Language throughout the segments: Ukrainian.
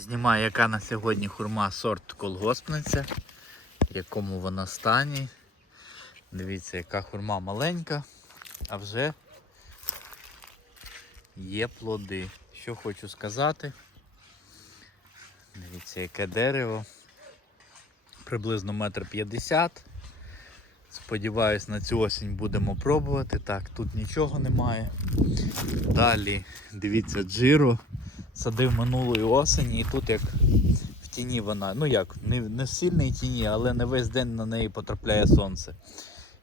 Знімаю, яка на сьогодні хурма сорт колгоспниця, в якому вона стані. Дивіться, яка хурма маленька, а вже є плоди. Що хочу сказати. Дивіться, яке дерево. Приблизно метр п'ятдесят. Сподіваюсь, на цю осінь будемо пробувати. Так, тут нічого немає. Далі, дивіться, джиро. Садив минулої осені і тут як в тіні вона. Ну як, не, не в сильній тіні, але не весь день на неї потрапляє сонце.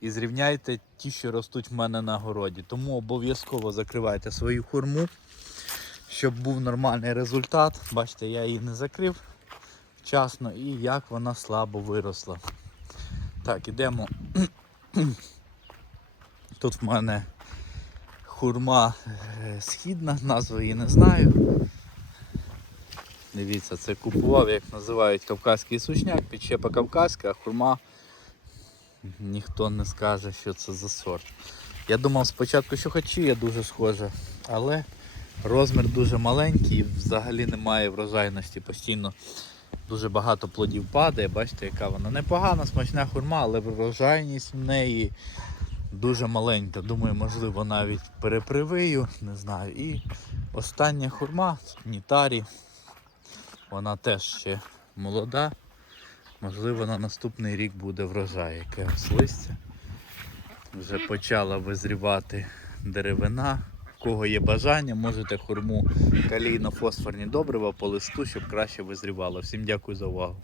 І зрівняйте ті, що ростуть в мене на городі. Тому обов'язково закривайте свою хурму, щоб був нормальний результат. Бачите, я її не закрив вчасно і як вона слабо виросла. Так, ідемо. Тут в мене хурма е, східна, назву її не знаю. Дивіться, це купував, як називають кавказький сушняк, підчепа кавказька, а хурма ніхто не скаже, що це за сорт. Я думав спочатку, що є дуже схоже, але розмір дуже маленький і взагалі немає врожайності. Постійно дуже багато плодів падає. Бачите, яка вона непогана, смачна хурма, але врожайність в неї дуже маленька. Думаю, можливо, навіть перепривию, не знаю. І остання хурма Нітарі. Вона теж ще молода. Можливо, на наступний рік буде врожай. Яке ось листя. Вже почала визрівати деревина. У кого є бажання, можете хурму калійно-фосфорні добрива по листу, щоб краще визрівало. Всім дякую за увагу.